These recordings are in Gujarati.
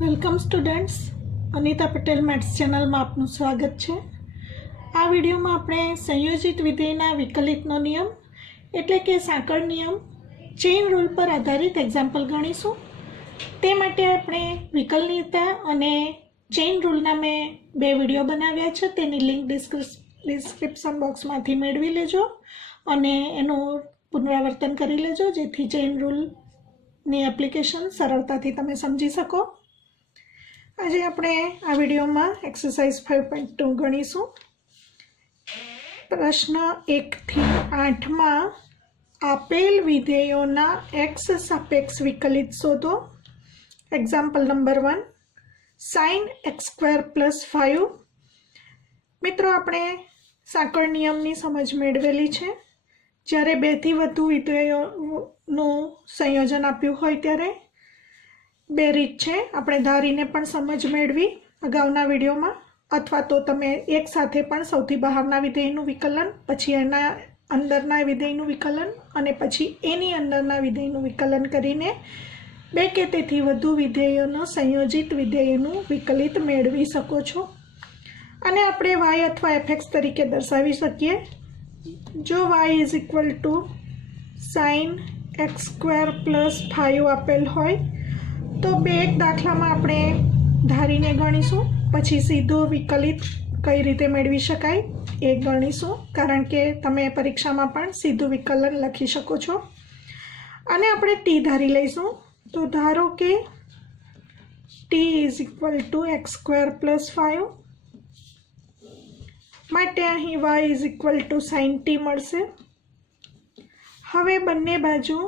Welcome students, Anita Patel maths ચેનલમાં આપનું સ્વાગત છે। આ વિડીયોમાં આપણે સંયોજિત વિધેયના વિકલિતનો નિયમ એટલે કે સાંકળ નિયમ ચેઇન રૂલ પર આધારિત એક્ઝામ્પલ ગણીશું। તે માટે આપણે વિકલનીયતા અને ચેઇન રૂલના મેં 2 વિડીયો બનાવ્યા છે, તેની લિંક ડિસ્ક્રિપ્શન બોક્સમાંથી મેળવી લેજો અને એનું પુનરાવર્તન કરી લેજો, જેથી ચેઇન રૂલની એપ્લિકેશન સરળતાથી તમે સમજી શકો। આજે આપણે આ વિડીયોમાં એક્સરસાઇઝ 5.2 ગણીશું। પ્રશ્ન 1 થી 8 માં આપેલ વિધેયોના x સાપેક્ષ વિકલિત શોધો। Example number 1 sin x² + 5। મિત્રો, આપણે સાંકળ નિયમની સમજ મેળવેલી છે। જ્યારે 2 થી વધુ વિધેયોનું સંયોજન આપ્યું હોય ત્યારે 2 રીત છે। આપણે ધારીને પણ સમજ મેળવી અગાઉના વિડીયોમાં, અથવા તો તમે એક સાથે પણ સૌથી બહારના વિધેયનું વિકલન, પછી એના અંદરના વિધેયનું વિકલન અને પછી એની અંદરના વિધેયનું વિકલન કરીને 2 કે તેથી વધુ વિધેયોનો સંયોજિત વિધેયનું વિકલિત મેળવી શકો છો। અને આપણે y અથવા fx તરીકે દર્શાવી શકીએ। જો y = sin x² + 5 આપેલ હોય તો એક દાખલામાં આપણે ધારીને ગણીશું, પછી સીધું વિકલિત કઈ રીતે મેળવી શકાય એ ગણીશું, કારણ કે તમે પરીક્ષામાં પણ સીધું વિકલન લખી શકો છો। અને આપણે t ધારી લઈશું। તો ધારો કે t = x² + 5 માટે અહીં y = sin t મળશે। હવે બંને બાજુ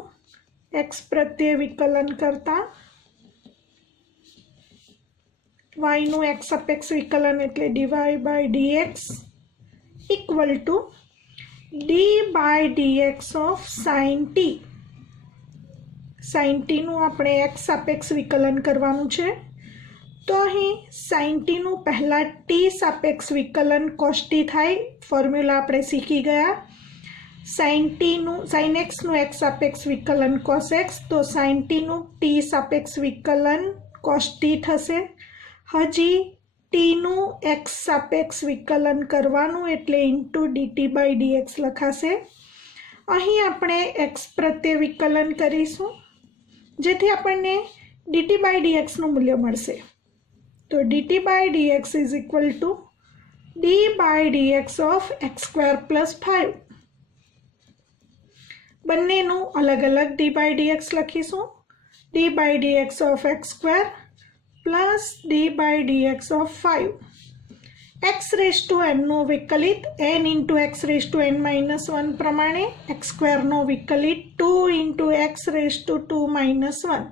x પ્રત્યે વિકલન કરતા y નું x સાપેક્ષ વિકલન એટલે dy/dx = d/dx of sin t। sin t નું આપણે x સાપેક્ષ વિકલન કરવાનું છે। તો અહીં sin t નું પહેલા t સાપેક્ષ વિકલન cos t થાય। ફોર્મ્યુલા આપણે શીખી ગયા। sin x નું x સાપેક્ષ વિકલન cos x, તો sin t નું t સાપેક્ષ વિકલન cos t થશે। હજી t નું x સાપેક્ષ વિકલન કરવાનું એટલે *dt/dx લખાશે। અહીં આપણે x પ્રત્યે વિકલન કરીશું, જેથી આપણને dt/dx નું મૂલ્ય મળશે। તો dt/dx = d/dx of x² + 5। બંનેનું અલગ અલગ d/dx લખીશું। d/dx of x² + d/dx of 5। xn નો વિકલિત n × xn-1 પ્રમાણે, x² નો વિકલિત 2 × x⁻²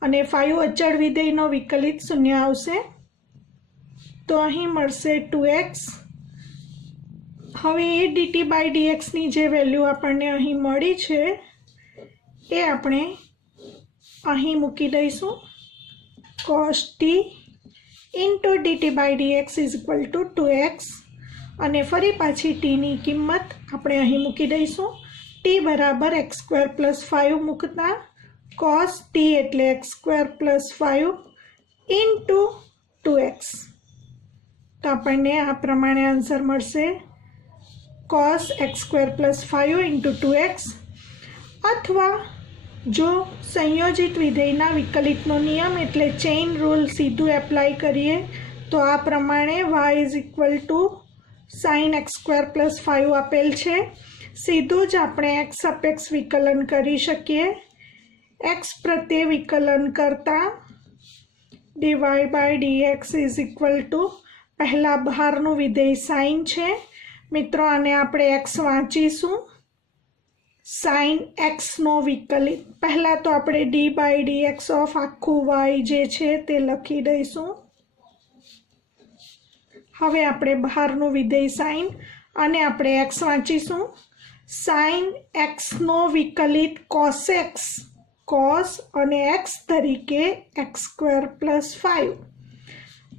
અને 5 અચળ વિધેયનો વિકલિત 0 આવશે। તો અહીં મળશે 2x। હવે એ dt/dx ની જે વેલ્યુ આપણને અહીં મળી છે એ આપણે અહીં મૂકી દઈશું। cos t × dt/dx = 2x અને ફરી પાછી t ની કિંમત આપણે અહીં મૂકી દઈશું। t = x² + 5 મૂકતા cos t એટલે x² + 5 × 2x। તો આપણને આ પ્રમાણે આન્સર મળશે cos x² + 5 × 2x। અથવા જો સંયોજિત વિધેયના વિકલિતનો નિયમ એટલે ચેઇન રૂલ સીધું એપ્લાય કરીએ તો આ પ્રમાણે y = sin x² + 5 આપેલ છે। સીધું જ આપણે x સાપેક્ષ વિકલન કરી શકીએ। x પ્રત્યે વિકલન કરતા dy/dx = પહેલા બહારનું વિધેય sin છે। મિત્રો, આને આપણે x વાંચીશું। sin x નો વિકલિત પહેલા તો આપણે d/dx of આખું y જે છે તે લખી દઈશું। હવે આપણે બહારનું વિધેય sin અને આપણે x વાંચીશું। sin x નો વિકલિત cos x, cos અને x તરીકે x² + 5,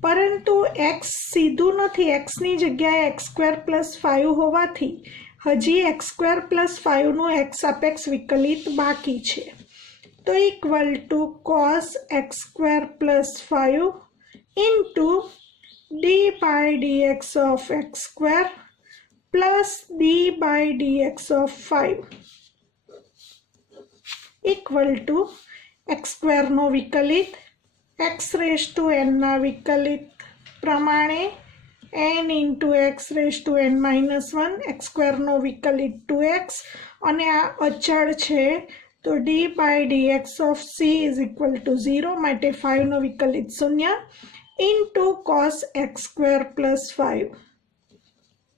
પરંતુ x સીધું નથી, x ની જગ્યાએ x² + 5 હોવાથી હજી x² + 5 નું x સાપેક્ષ વિકલિત બાકી છે। तो equal to cos x square plus 5 into d by d x of x square plus d by d x of 5 equal to x square नो विकलित एक्स रेज टू एन ना विकलित प्रमाणे n into x raise to n minus 1 x square नो विकलित 2x અને આ અચળ છે તો d by dx of c is equal to 0 માટે 5 નો વિકલિત 0 into cos x square plus 5.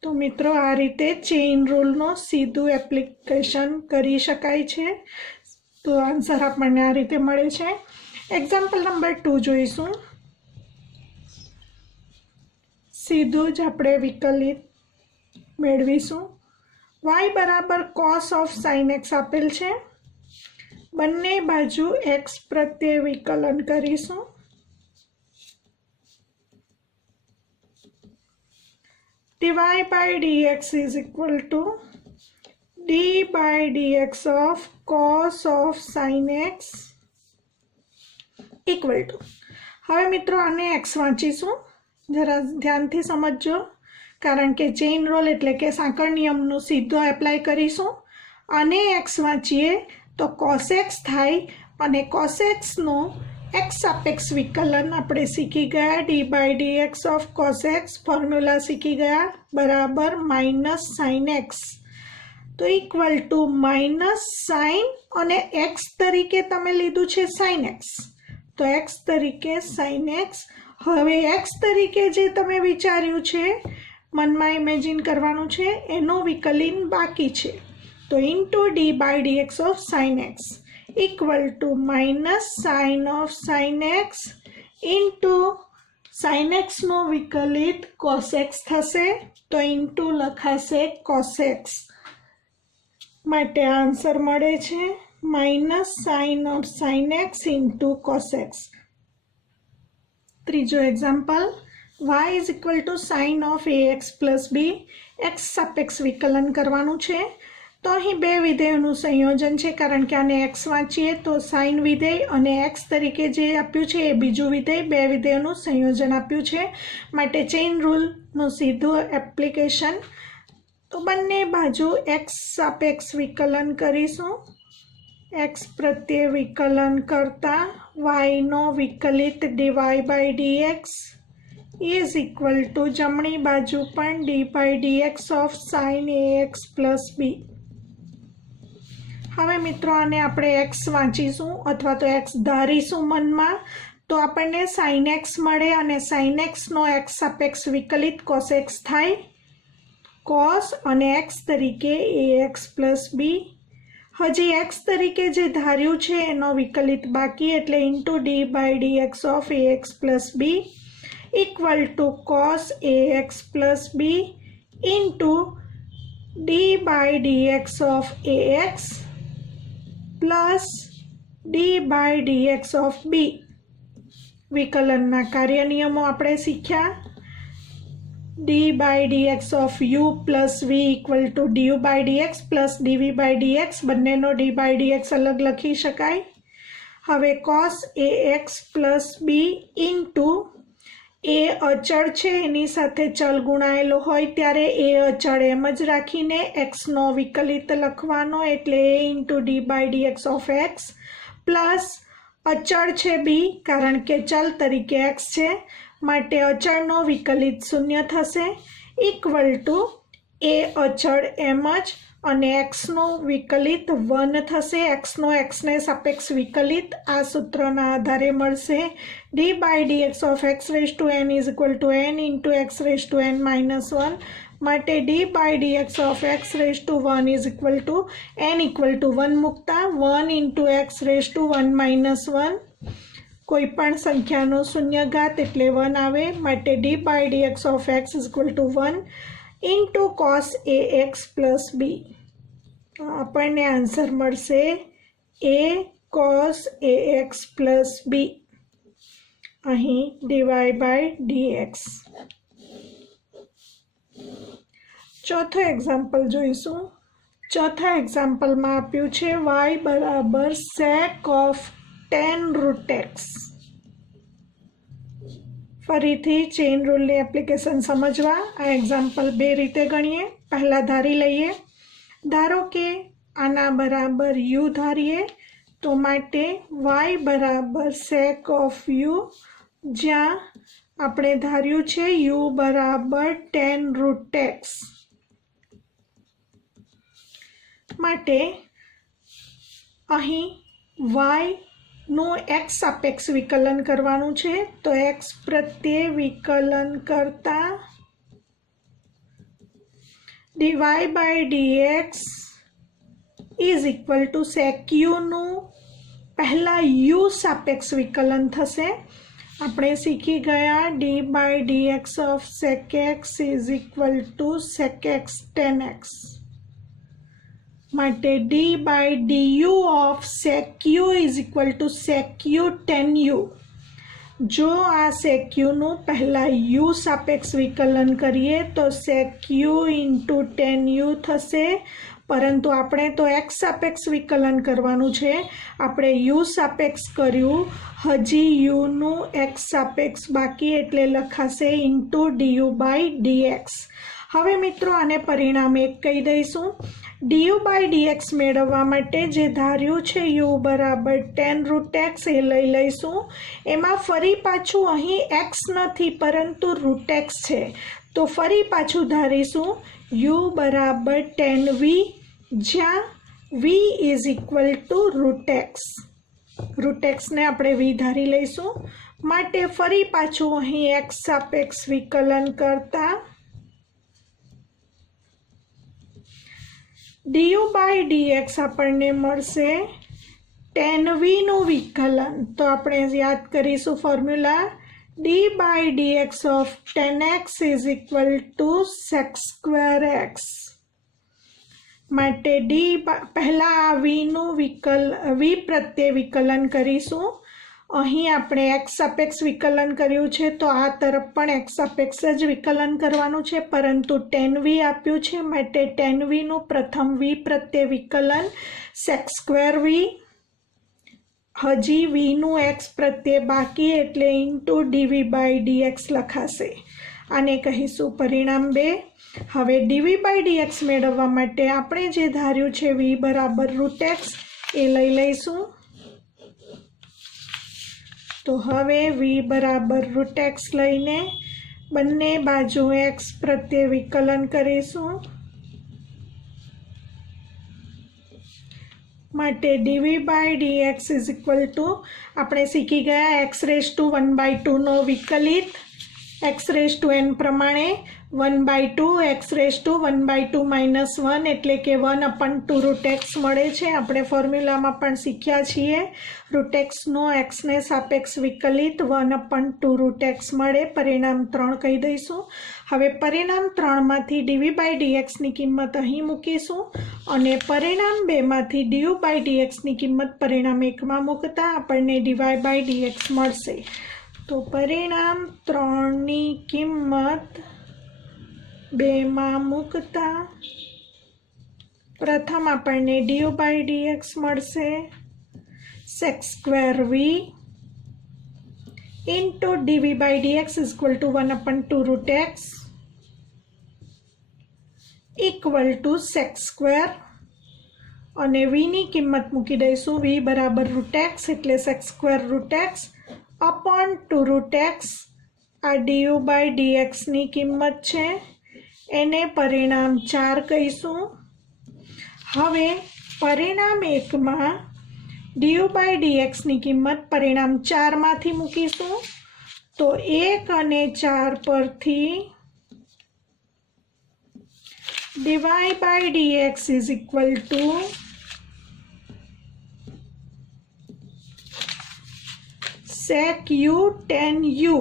તો મિત્રો આ રીતે ચેઇન રૂલનો સીધું એપ્લિકેશન કરી શકાય છે. તો આન્સર આપણને આ રીતે મળે છે. એક્ઝામ્પલ નંબર 2 જોઈશું. સીધું જ આપણે વિકલિત મેળવીશું. y બરાબર cos of sin x આપેલ છે. બંને બાજુ x પ્રત્યે વિકલન કરીશું. dy by dx is equal to d by dx of cos of sin x equal to. હવે મિત્રો આને x વાંચીશું. જરા ધ્યાનથી સમજજો, કારણ કે ચેઇન રોલ એટલે કે સાંકળ નિયમનું સીધો એપ્લાય કરીશું. અને x વાંચીએ તો cos x થાય અને cos x નો x સાપેક્ષ વિકલન આપણે શીખી ગયા. d by dx of cos x formula શીખી ગયા બરાબર માઇનસ sin x. તો ઇક્વલ ટુ માઇનસ સાઇન અને x તરીકે તમે લીધું છે sin x, તો x તરીકે sin x. હવે x તરીકે જે તમે વિચાર્યું છે મનમાં ઇમેજિન કરવાનું છે એનો વિકલન બાકી છે. તો into d by dx of sin x equal to minus sin of sin x into sin x નો વિકલિત cos x થશે. તો ઇન્ટુ લખાશે cos x માટે આન્સર મળે છે minus sin of sin x into cos x. ત્રીજો example, y is equal to sin of ax plus b. x સાપેક્ષ વિકલન કરવાનું છે. તો અહીં બે વિધેયોનું સંયોજન છે, કારણ કે આને x વાંચીએ તો સાઇન વિધેય અને x તરીકે જે આપ્યું છે એ બીજું વિધેય, બે વિધેયોનું સંયોજન આપ્યું છે માટે ચેઇન રૂલનું સીધું એપ્લિકેશન. તો બંને બાજુ x સાપેક્ષ વિકલન કરીશું. x પ્રત્યે વિકલન કરતા y નો વિકલિત dy by dx is equal to જમણી બાજુ પણ d by dx of sin ax plus b. હવે મિત્રો આને આપણે x વાંચીશું અથવા તો x ધારીશું મનમાં, તો આપણને sin x મળે અને sin x નો x સાપેક્ષ વિકલિત cos x થાય. cos અને x તરીકે ax plus b. હજી x તરીકે જે ધાર્યું છે એનો વિકલિત બાકી, એટલે into d by dx of ax plus b equal to cos ax plus b into d by dx of ax plus d by dx of b. વિકલનના કાર્ય નિયમો આપણે શીખ્યા. d by dx of u plus v equal to du by dx plus dv by dx. બંનેનો d by dx અલગ લખી શકાય. હવે cos ax plus b into એ અચળ છે એની સાથે ચલ ગુણાયેલો હોય ત્યારે એ અચળ એમ જ રાખીને x નો વિકલિત લખવાનો, એટલે a into d by dx of x plus અચળ છે b, કારણ કે ચલ તરીકે x છે માટે અચળનો વિકલિત શૂન્ય થશે ઇક્વલ ટુ એ અચળ એમ જ અને x નો વિકલિત 1 થશે. x નો x ને સાપેક્ષ વિકલિત આ સૂત્રના આધારે મળશે. d by dx of x raised to n is equal to n into x raised to n minus 1 માટે d by dx of x raised to 1 is equal to n equal to 1 મૂકતા 1 into x raised to 1 minus 1. કોઈ પણ સંખ્યાનો શૂન્ય ઘાત એટલે 1 આવે માટે d by dx of x is equal to 1 into cos ax plus b. આપણને આન્સર મળશે a cos ax plus b. અહીં dy by dx. ચોથો એક્ઝામ્પલ જોઈશું. चौथा एक्जाम्पल में आप्યું છે y बराबर sec of tan root x। फरीथी चेन रूल ની एप्लिकेशन समझवा आ एक्जाम्पल बे रीते गणीए। पहला धारी लईए, धारो के आना बराबर u धारीए तो माटे y बराबर sec of u, ज्यां आपणे धार्यु छे u बराबर tan root x माटे अहीं y नो x सापेक्ष विकलन करवानुं छे तो x प्रत्ये विकलन करता dy by dx is equal to sec u नु पहला u सापेक्ष विकलन थशे। आपणे सीखी गया d by dx of sec x is equal to sec x tan x माटे d by du of sec u is equal to sec u tan u। जो आ sec u नु पहला u सापेक्ष विकलन करिए तो sec u into tan u थशे, परंतु आपणे तो x सापेक्ष विकलन करवानुं छे। आपणे u सापेक्ष कर्यु, हजी u नु x सापेक्ष बाकी एटले लखाशे इंटू du by dx। हवे मित्रों आने परिणाम एक कही दईशुं। du by dx मेळववा माटे जे धार्यु छे u बराबर tan root x ए लई लईशुं। एमां फरी पाछुं अहीं x नथी परंतु root x छे तो फरी पाछुं धारीशुं u बराबर tan v, ज्यां v is equal to root x। root x ने आपणे v धारी लईशुं माटे फरी पाछुं अहीं x सापेक्ष विकलन करता du by dx आपने मळशे tan v नु विकलन। तो आपणे याद करीशुं formula d by dx of tan x is equal to sec square x। माटे d पहला v नु v प्रत्ये विकलन करीशुं। અહીં આપણે x સાપેક્ષ વિકલન કર્યું છે તો આ તરફ પણ x સાપેક્ષ જ વિકલન કરવાનું છે, પરંતુ tan v આપ્યું છે માટે tan v નું પ્રથમ v પ્રત્યે વિકલન sec square v, હજી v નું x પ્રત્યે બાકી એટલે ઇન્ટુ dv by dx લખાશે। આને કહીશું પરિણામ 2। હવે dv by dx મેળવવા માટે આપણે જે ધાર્યું છે v બરાબર root x એ લઈ લઈશું। तो हवे v बराबर रूट x लईने बंने बाजू x प्रत्ये विकलन करीशुं माटे dv by dx is equal to आपणे सीखी गया x रेज टू 1/2 नो विकलित x रेज टू n प्रमाणे 1/2 x रेज टू 1/2 - 1 एटले के 1/2 रूट x मळे छे। आपणे फॉर्म्युला में पण सीख्या छीए रूट x नो x ने सापेक्ष विकलित 1/2 रूट x मळे। परिणाम 3 कही दईशुं। हवे परिणाम 3 मांथी dv by dx नी किंमत अहीं मूकीशुं अने परिणाम 2 मांथी du by dx नी किंमत परिणाम 1 मां मूकता आपणे dy by dx मळशे। तो परिणाम 3 नी किंमत 2 मां मूकता प्रथम आपने du by dx मळशे sec square v into dv by dx is equal to 1/2 root x equal to sec square અને v ની કિંમત મૂકી દઈશું v બરાબર root x એટલે sec square root x upon 2 root x। આ du by dx ની કિંમત છે એને પરિણામ 4 કહીશું। હવે પરિણામ 1 માં du by dx ની કિંમત પરિણામ 4 માંથી મૂકીશું તો 1 અને 4 પરથી dy by dx is equal to sec u tan u,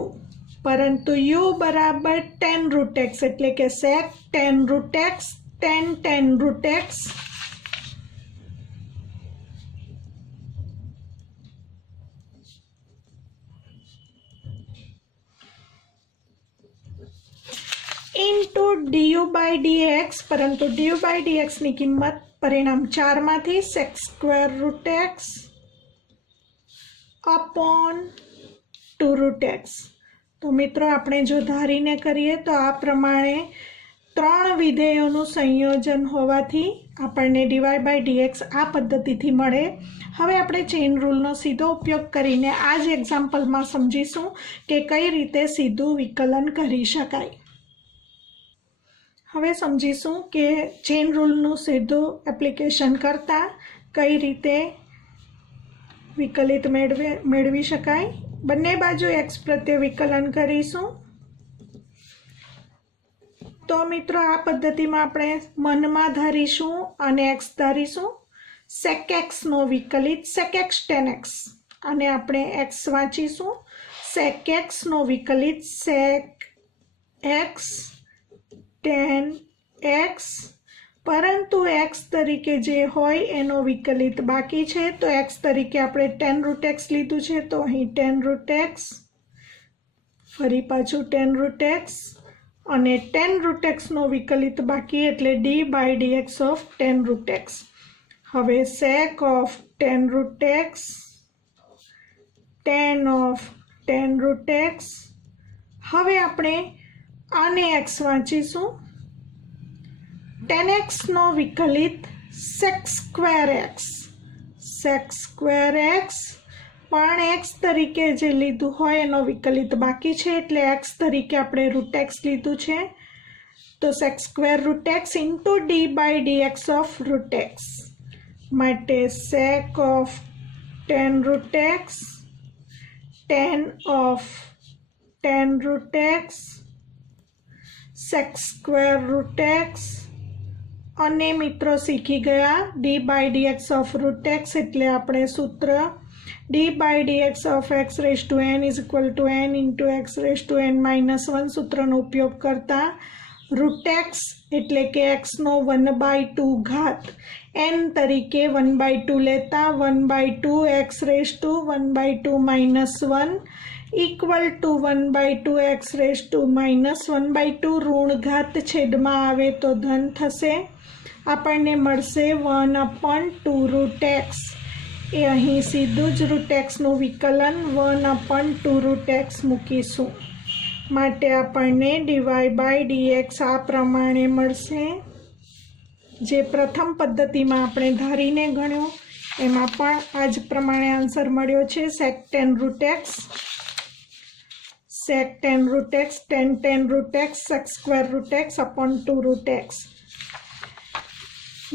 परंतु u बराबर tan root x એટલે કે sec tan root x tan root x into du by dx, परंतु du by dx ની કિંમત પરિણામ 4 માંથી sec square root x upon 2 root x. તો મિત્રો આપણે જો ધારીને કરીએ તો આ પ્રમાણે 3 વિધેયોનું સંયોજન હોવાથી આપણને ડીવાય બાય ડીએક્સ આ પદ્ધતિથી મળે. હવે આપણે ચેઇન રૂલનો સીધો ઉપયોગ કરીને આ જ એક્ઝામ્પલમાં સમજીશું કે કઈ રીતે સીધું વિકલન કરી શકાય. હવે સમજીશું કે ચેઇન રૂલનું સીધું એપ્લિકેશન કરતાં કઈ રીતે વિકલિત મેળવી શકાય. બંને બાજુ એક્સ પ્રત્યે વિકલન કરીશું. તો મિત્રો આ પદ્ધતિમાં આપણે મનમાં ધારીશું અને એક્સ ધારીશું. સેક એક્સનો વિકલિત સેક એક્સ ટેન એક્સ, અને આપણે એક્સ વાંચીશું. સેક એક્સનો વિકલિત સેક એક્સ ટેન એક્સ, પરંતુ એક્સ તરીકે જે હોય એનો વિકલિત બાકી છે. તો એક્સ તરીકે આપણે 10 રૂટ એક્સ લીધું છે, તો અહીં 10 રૂટ એક્સ, ફરી પાછું 10 રૂટ એક્સ, અને 10 રૂટ એક્સનો વિકલિત બાકી એટલે d by d x of 10 root x. હવે sec of 10 root x, 10 of 10 root x. હવે આપણે આને એક્સ વાંચીશું. 10x નો વિકલિત sec square x, sec square x, પણ એક્સ તરીકે જે લીધું હોય એનો વિકલિત બાકી છે એટલે એક્સ તરીકે આપણે રૂટ એક્સ લીધું છે. તો sec square root x into d by d x of root x માટે sec of 10 root x, 10 of 10 root x, sec square root x. અને મિત્રો શીખી ગયા d by d x of root x એટલે આપણે સૂત્ર d by d x of x raise to n is equal to n into x raise to n minus 1 સૂત્રનો ઉપયોગ કરતા રૂટ એક્સ એટલે કે એક્સનો 1/2 ઘાત એન તરીકે 1/2 લેતા 1/2 x raise to 1/2 minus 1 equal to 1/2 x raise to minus 1/2 ઋણ ઘાત છેદમાં આવે તો ધન થશે. આપણને મળશે 1/2 રૂટ એક્સ. એ અહીં સીધું જ રૂટ એક્સનું વિકલન 1/2 રૂટ એક્સ મૂકીશું. માટે આપણને ડીવાય બાય ડીએક્સ આ પ્રમાણે મળશે. જે પ્રથમ પદ્ધતિમાં આપણે ધારીને ગણ્યું એમાં પણ આ જ પ્રમાણે આન્સર મળ્યો છે. Sec 10 root x, sec 10 root x, 10 root x, sec square root x upon 2 root x.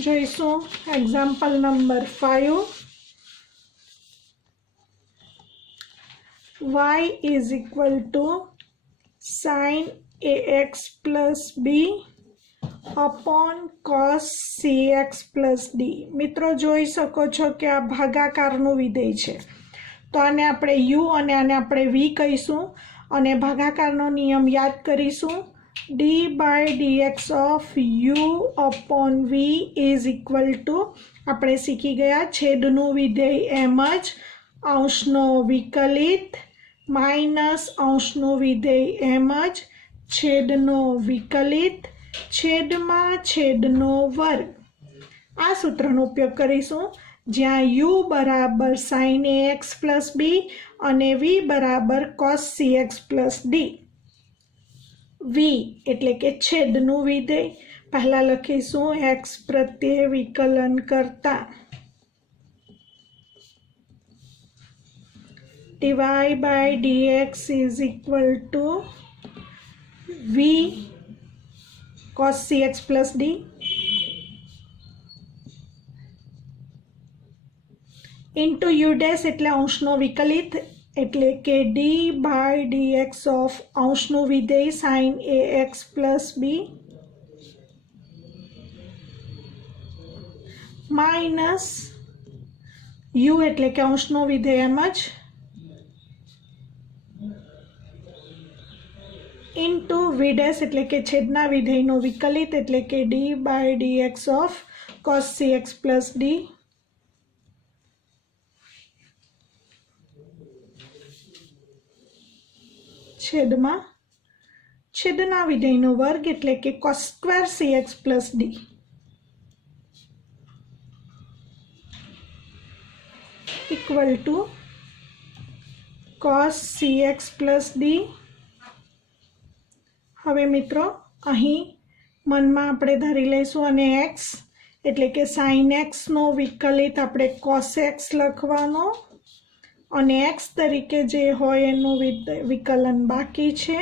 જોઈશું example number 5. y is equal to sine ax plus b upon cos cx plus d. મિત્રો જોઈ શકો છો કે આ ભાગાકારનું વિધેય છે, તો આને આપણે u અને આને આપણે v કહીશું અને ભાગાકારનો નિયમ યાદ કરીશું. D by d x of u upon v is equal to આપણે શીખી ગયા છેદનું વિધેય એમ જ, અંશનો વિકલિત માઇનસ અંશનું વિધેય એમ જ, છેદનો વિકલિત છેદમાં છેદનો વર્ગ. આ સૂત્રનો ઉપયોગ કરીશું જ્યાં u બરાબર સાઇન ax પ્લસ બી અને v બરાબર cos cx plus D. v એટલે કે છેદનું વિધેય પહેલાં લખીશું x પ્રત્યે વિકલન કરતા dy by dx is equal to v cos cx plus d into u dash એટલે અંશનો વિકલિત એટલે કે d by d x of અંશનું વિધેય sine ax plus b minus u એટલે કે અંશનો વિધેય એમ જ ઇન્ટુ વી ડેશ એટલે કે છેદના વિધેયનો વિકલિત એટલે કે d by d x of cos cx plus d છેદમાં છેદના વિધેયનો વર્ગ એટલે કે cos square cx plus d. Equal to cos cx plus d. हवे मित्रों अहीं मनमा आपणे धारी लईशुं अने x एटले के sin x नो विकलित आपणे cos x लखवानो अने x तरीके जे होय एनुं विकलन बाकी छे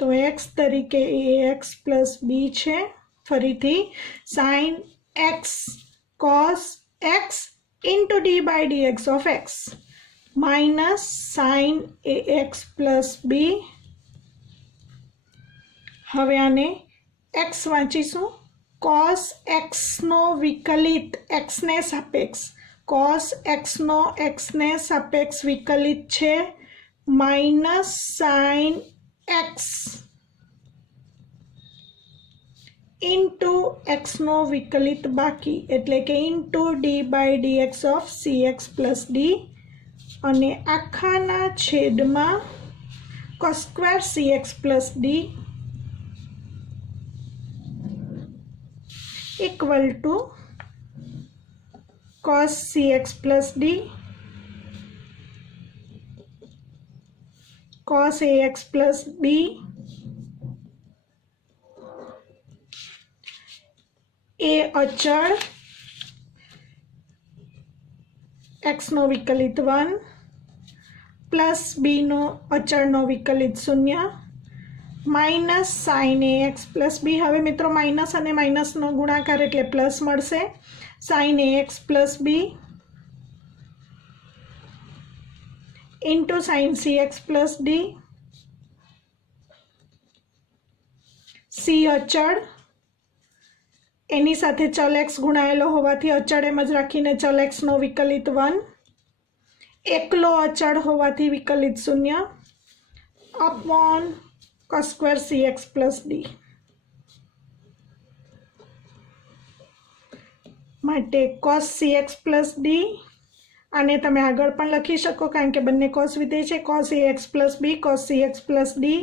तो x तरीके ax प्लस b छे। फरीथी sin x cos x into d by dx of x minus sin ax plus b। हवे आने x वांचीशुं cos x नो विकलित x ने सापेक्ष cos x नो x ने सापेक्ष विकलित छे minus sin x into x नो विकलित बाकी एटले के into d by dx of cx plus d अने आखाना छेदमा cos square cx plus d equal to cos cx plus d cos ax plus b a अचल x नो विकलित 1 प्लस b नो अचल नो विकलित 0 minus sin ax plus b। हवे मित्रों माइनस अने माइनस नो गुणाकार एटले प्लस मळशे sin ax plus b into sin cx plus d। c अचल एनी साथे चल x गुणायेलो होवाथी अचल एम ज राखीने चल x नो विकलित 1 एकलो अचल होवाथी विकलित 0 upon cos square cx plus d माटे cos cx प्लस d आने तमे आगळ पण लखी शको कारण के बंने cos विधेय छे cos ax plus b cos cx plus d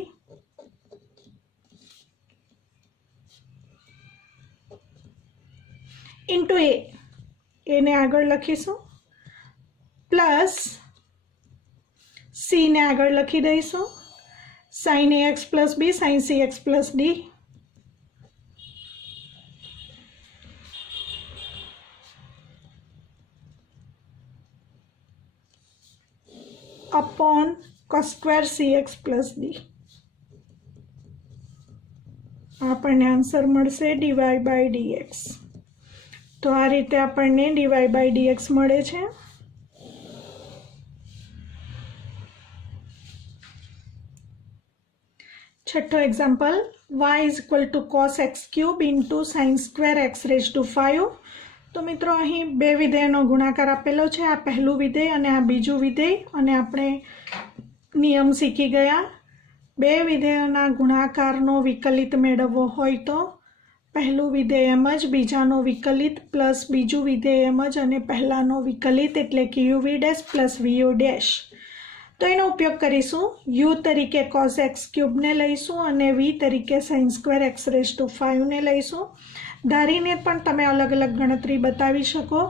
into a ने आगळ लखीशुं प्लस c ने आगळ लखी दईशुं sin ax plus b sin cx plus d upon cos square cx plus d आपने आंसर मळशे dy बाय dx। तो आ रीते आपने dy बाय dx मळे छे। छठो example y is equal to cos x cube into sin square x raise to 5। तो मित्रों अहीं बे विधेयनो गुणाकार आपेलो छे आ पहलू विधेय अने आ बीजू विधेय अने आपणे नियम सीखी गया। बे विधेयोना गुणाकारनो विकलित मेळवવો होय तो पहलू विधेय एम ज बीजानो विकलित प्लस बीजू विधेय एम ज अने पहलानो विकलित एटले के uv dash plus vu dash. तो एनो उपयोग करीशुं u तरीके cos x क्यूब ने लईशुं अने v तरीके sin square x raise to 5 ने लईशुं। धारीने पण तमे अलग अलग गणतरी बतावी शको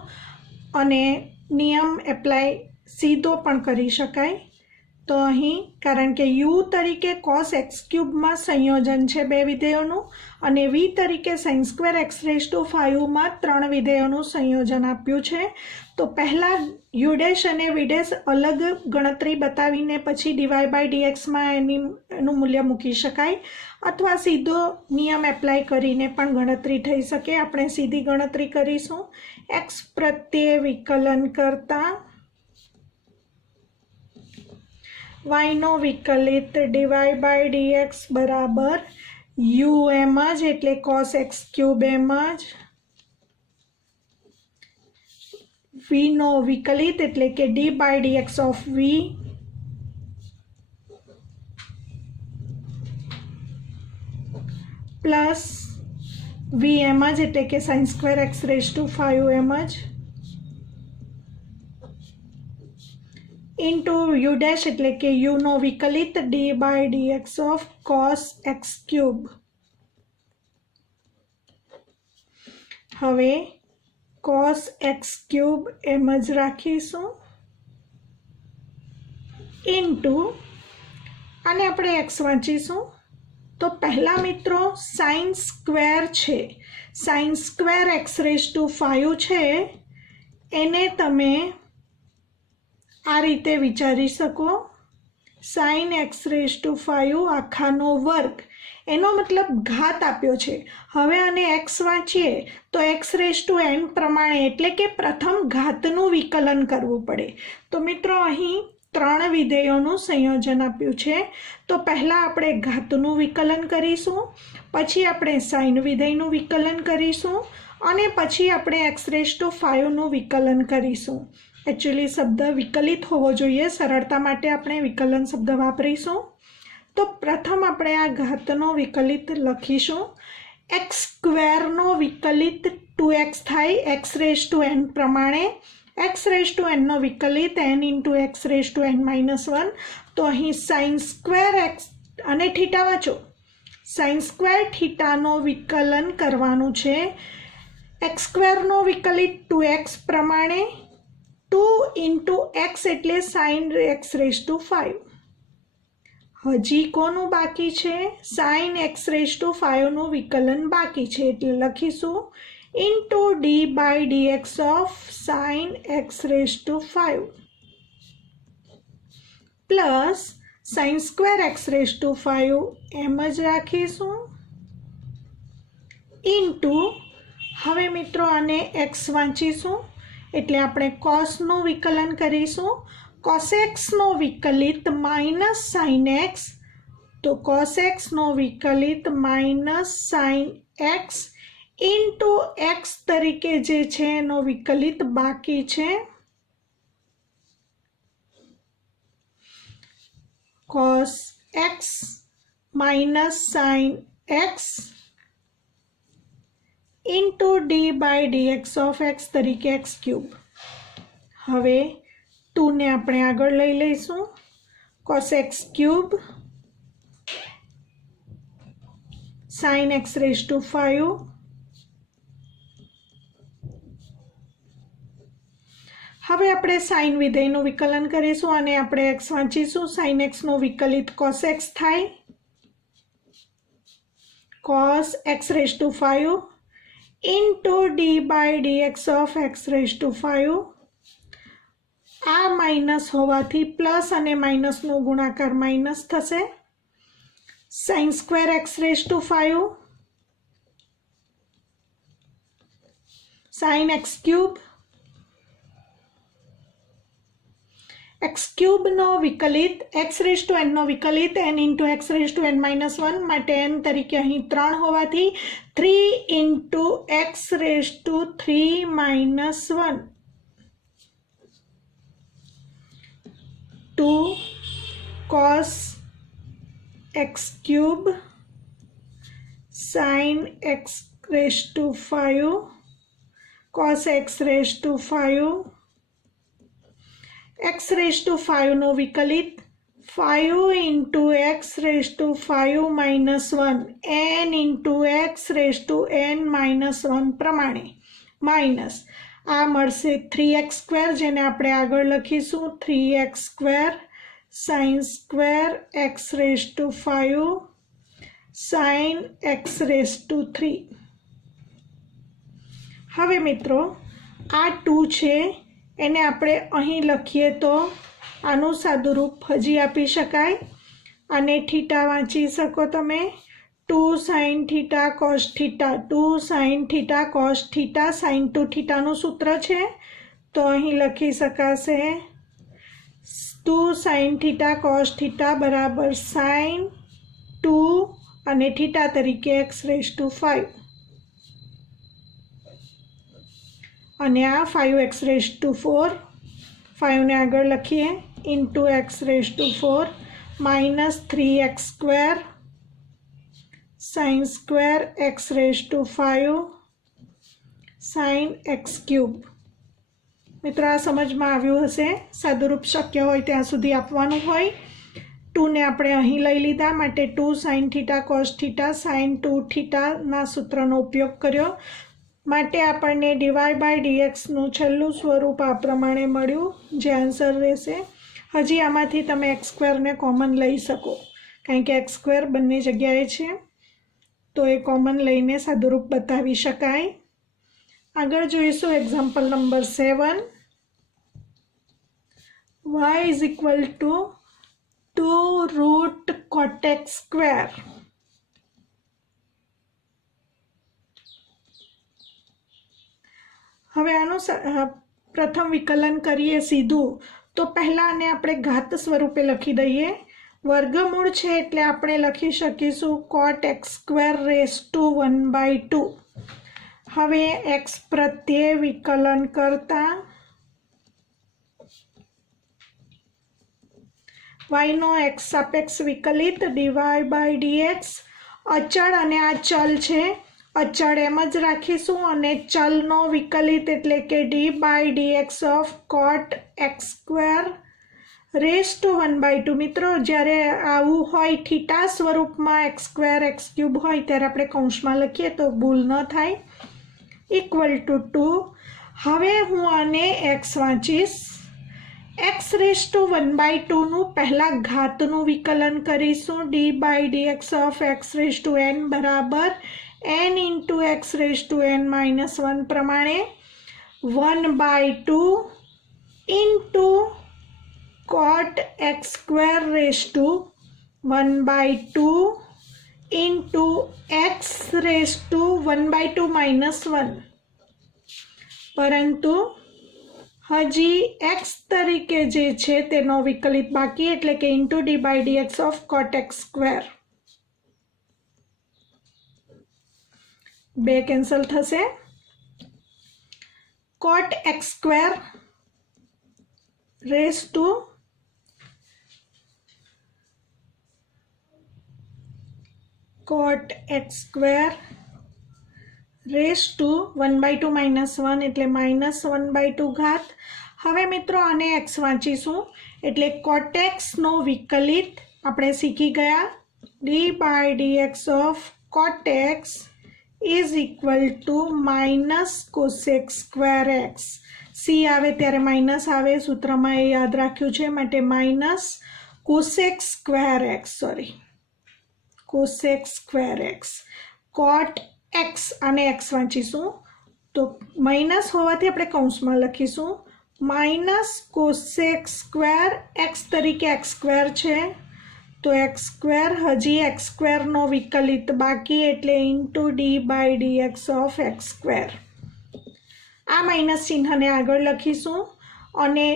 अने नियम एप्लाय सीधो पण करी शकाय। तो अहीं कारण के u तरीके cos x क्यूब में संयोजन छे बे विधेयोनुं अने v तरीके sin square x raise to 5 में 3 विधेयोनुं संयोजन आप्युं छे। तो पहला u डैश अने v डैश अलग गणतरी बतावीने पछी dy बाय dx में एनुं मूल्य मूकी शकाय अथवा सीधो नियम एप्लाय करीने पण गणतरी थई शके। आपणे सीधी गणतरी करीशुं x प्रत्ये विकलन करता y नो विकलित dy बाय dx बराबर u एम ज एटले cos x क्यूब एम ज v नो विकलित एटले के d by dx of v plus v एम ज एटले के sin square x raise to 5 एम ज इंटू u डैश एटले के u नो विकलित d by dx of cos x cube. हवे cos x ક્યુબ એમ જ રાખીશું ઇન્ટુ આને આપણે x વાંચીશું તો પહેલા મિત્રો સાઇન સ્ક્વેર છે, સાઇન સ્ક્વેર x⁵ છે એને તમે આ રીતે વિચારી શકો, સાઇન x⁵ આખાનો વર્ગ, એનો મતલબ ઘાત આપ્યો છે. હવે આને x વાંચીએ તો x⁴n પ્રમાણે એટલે કે પ્રથમ ઘાતનું વિકલન કરવું પડે. તો મિત્રો અહીં 3 વિધેયોનું સંયોજન આપ્યું છે. તો પહેલાં આપણે ઘાતનું વિકલન કરીશું, પછી આપણે સાઇન વિધેયનું વિકલન કરીશું અને પછી આપણે x⁵નું વિકલન કરીશું. એકચ્યુઅલી શબ્દ વિકલિત હોવો જોઈએ, સરળતા માટે આપણે વિકલન શબ્દ વાપરીશું. તો પ્રથમ આપણે આ ઘાતનો વિકલિત લખીશું. x² વિકલિત 2x થાય x⁴n પ્રમાણે, x⁴n નો વિકલિત n ઇન્ટુ x⁻n−1. તો અહીં સાઇન સ્ક્વેર x અને થીટા વાંચો, સાઇન સ્ક્વેર થીટાનો વિકલન કરવાનું છે. x² નો વિકલિત 2x પ્રમાણે, 2 ઇન્ટુ x એટલે સાઇન x⁵. હજી કોનું બાકી છે? સાઇન x⁵નું વિકલન બાકી છે એટલે લખીશું into d/dx of sine x⁵ plus sine square x⁵ એમ જ રાખીશું ઇન્ટુ, હવે મિત્રો આને x વાંચીશું એટલે આપણે કોસનું વિકલન કરીશું. cos x નો વિકલિત માઇનસ સાઇન x, તો cos x નો વિકલિત minus sign x into x તરીકે જે છે એનો વિકલિત બાકી છે, cos x minus sign x into d/dx of x તરીકે x³. હવે 2 ને આપણે આગળ લઈ લઈશું, cos x³ સાઇન x⁵. હવે આપણે સાઇન વિધેયનું વિકલન કરીશું અને આપણે x વાંચીશું. સાઇન x નો વિકલિત cos x થાય, cos x⁵ into d/dx of x⁵. આ માઇનસ હોવાથી પ્લસ અને માઇનસનો ગુણાકાર માઇનસ થશે. Sine square x⁵, sign x³, x³ નો વિકલિત, x⁻n નો વિકલિત n ઇન્ટુ x⁻n−1 માટે n તરીકે અહીં 3 હોવાથી 3 into x⁻3−1, 2 cos x³ sin x⁵, cos x⁵, x⁵ નો વિકલિત 5 into x⁻⁻1 n into x⁻n−1 પ્રમાણે માઇનસ આ મળશે 3x² જેને આપણે આગળ લખીશું 3x² sin square x⁵ sin x⁵. હવે મિત્રો આ 2 છે એને આપણે અહીં લખીએ તો આનું સાદુરૂપ હજી આપી શકાય. આને થીટા વાંચી શકો તમે, 2 sin θ cos θ, 2 sin θ cos θ sin 2θ નું સૂત્ર છે તો અહીં લખી શકાશે 2 sin θ cos θ બરાબર sin 2 અને θ તરીકે x⁵. અને આ 5x⁴, 5 ને આગળ લખીએ into x⁴ minus 3x² sin square x⁵ sin x³. મિત્રો આ સમજમાં આવ્યું હશે. સાદુરૂપ શક્ય હોય ત્યાં સુધી આપવાનું હોય. 2 ને આપણે અહીં લઈ લીધા માટે 2 sin θ cos θ sin 2θ ના સૂત્રનો ઉપયોગ કર્યો. માટે આપણને dy/dx નું છેલ્લું સ્વરૂપ આ પ્રમાણે મળ્યું, જે આન્સર રહેશે. હજી આમાંથી તમે x² ને કોમન લઈ શકો, કારણ કે x² બંને જગ્યાએ છે, તો એ કોમન લઈને સાદુરૂપ બતાવી શકાય. આગળ જોઈશું example number 7. y is equal to 2 root cot x². હવે આનું પ્રથમ વિકલન કરીએ સીધું, તો પહેલાં આને આપણે ઘાત સ્વરૂપે લખી દઈએ. વર્ગમૂળ છે એટલે આપણે લખી શકીશું cot x² raised to 1/2. હવે x પ્રત્યે વિકલન કરતા y નો x સાપેક્ષ વિકલિત dy/dx. અચળ અને આ ચલ છે, અચળ એમ જ રાખીશું અને ચલનો વિકલિત એટલે કે d/dx of cot x² raise to 1/2. મિત્રો, જ્યારે આવું હોય થીટા સ્વરૂપમાં x² x³ હોય ત્યારે આપણે કૌંસમાં લખીએ તો ભૂલ ન થાય. Equal to 2. હવે હું આને x વાંચીશ. x રેઝ ટુ 1/2 નું પહેલાં ઘાતનું વિકલન કરીશું. d/dx of x raise to n બરાબર n into x raise to n - 1 પ્રમાણે 1/2 into cot x² raise to 1/2 into x raise to 1/2 - 1. પરંતુ હજી x તરીકે જે છે તેનો વિકલિત બાકી, એટલે કે into d/dx of cot x². 2 cancel થશે. cot x² raise to cot x² raise to 1/2 - 1 એટલે -1/2 ઘાત. હવે મિત્રો આને x વાંચીશું એટલે cot x નો વિકલિત આપણે શીખી ગયા. d/dx of cot x is equal two -cosec²x. c આવે ત્યારે માઇનસ આવે, સૂત્રમાં એ યાદ રાખ્યું છે, માટે -cosec²x. cosec²x. cot x અને x વાંચીશું તો માઇનસ હોવાથી આપણે કૌંસમાં લખીશું -cosec²x તરીકે x² છે, તો x² હજી x² નો વિકલિત બાકી, એટલે ઇન્ટુ d/dx ઓફ x². આ માઇનસ ચિહ્નને આગળ લખીશું અને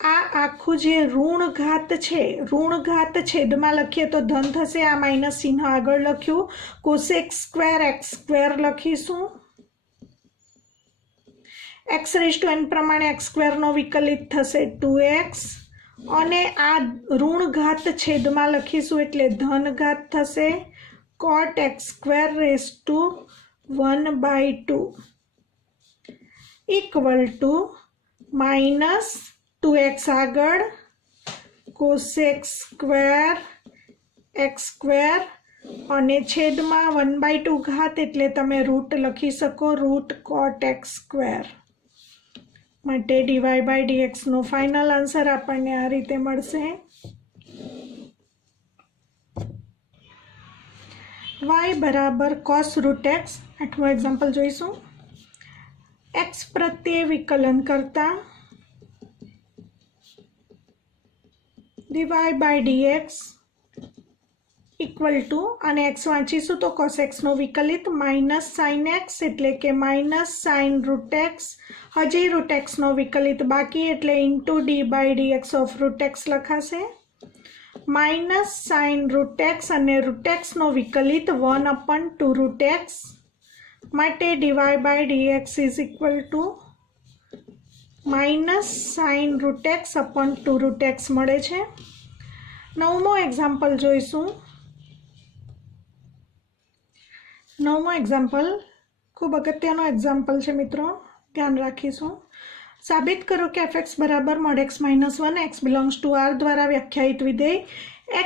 આ આખું જે ઋણ ઘાત છે, ઋણ ઘાત છેદમાં લખીએ તો ધન થશે. આ માઇનસ ચિહ્ન આગળ લખ્યું, cosec²x² લખીશું. x રેઝ ટુ n પ્રમાણે x² નો વિકલિત થશે 2x અને આ ઋણ ઘાત છેદમાં લખીશું એટલે ધન ઘાત થશે. cot x² raise to 1/2 equal to -2x આગળ cosec²x² અને છેદમાં 1/2 ઘાત એટલે તમે રૂટ લખી શકો, રૂટ cot x². માટે dy/dx નો ફાઇનલ આન્સર આપણને આ રીતે મળશે. y બરાબર cos √x. 8મું એક્ઝામ્પલ જોઈશું. x પ્રત્યે વિકલન કરતા dy/dx ઇક્વલ ટુ, અને x વાંચીશું તો cos x નો વિકલિત -sin x એટલે કે -sin √x. હજી √x નો વિકલિત બાકી એટલે ઇન્ટુ d/dx ઓફ √x લખાશે. -sin √x અને √x નો વિકલિત 1/2 √x. માટે dy/dx is equal two -sin √x / 2 √x મળે છે. 9મું એક્ઝામ્પલ જોઈશું. 9મું એક્ઝામ્પલ ખૂબ અગત્યનો એક્ઝામ્પલ છે મિત્રો, ધ્યાન રાખીશું. સાબિત કરો કે f(x) બરાબર mod x - 1 x belongs to R દ્વારા વ્યાખ્યાયિત વિધેય